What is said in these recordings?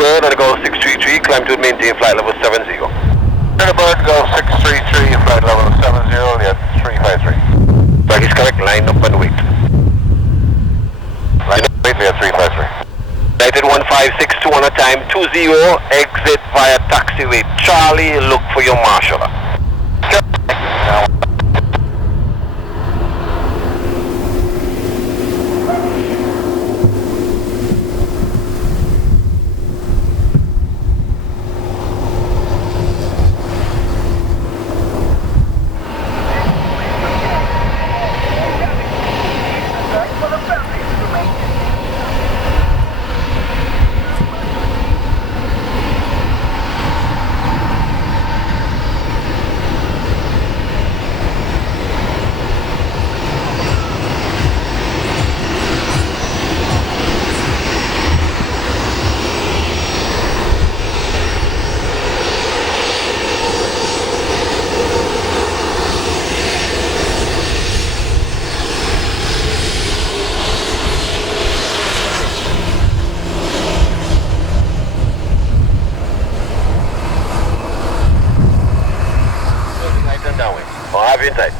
Thunderbird on the Gulf 633, climb to maintain flight level 70. Thunderbird, Gulf 633, flight level 70, yeah, 353. That is correct, line up and wait. Line up and wait, yeah, 353. United 1562 on a time, 20, exit via taxiway. Charlie, look for your marshaller. I'll have you inside.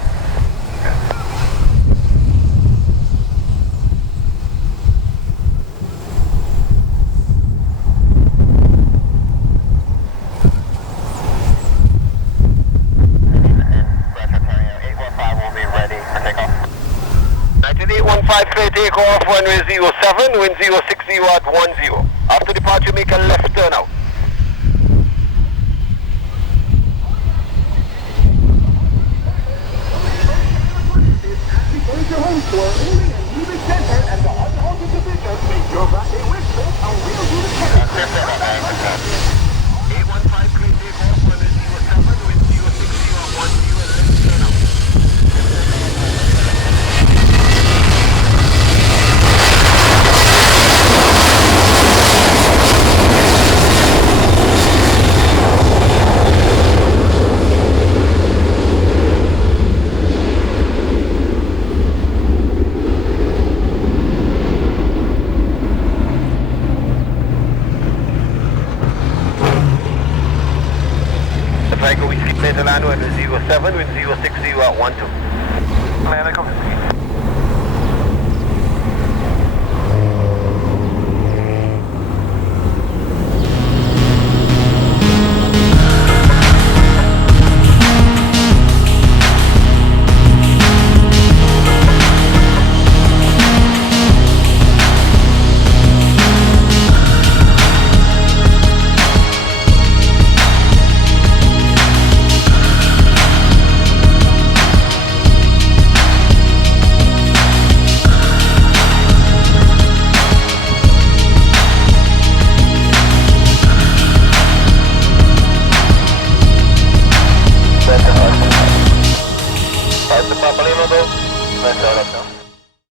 Bradshaw will be ready for takeoff. 19815 clear takeoff, runway 07, wind 060 at 10. After departure, make a left turn out. Your home store, moving and leaving center, and the unhalted position make your back a wish list on real unit clear. 815 clear takeoff, runway 07, wind 060 at 10, left turn out. Franco, we skip clear to land, runway 07, wind 060 at 12. Atlanta, come to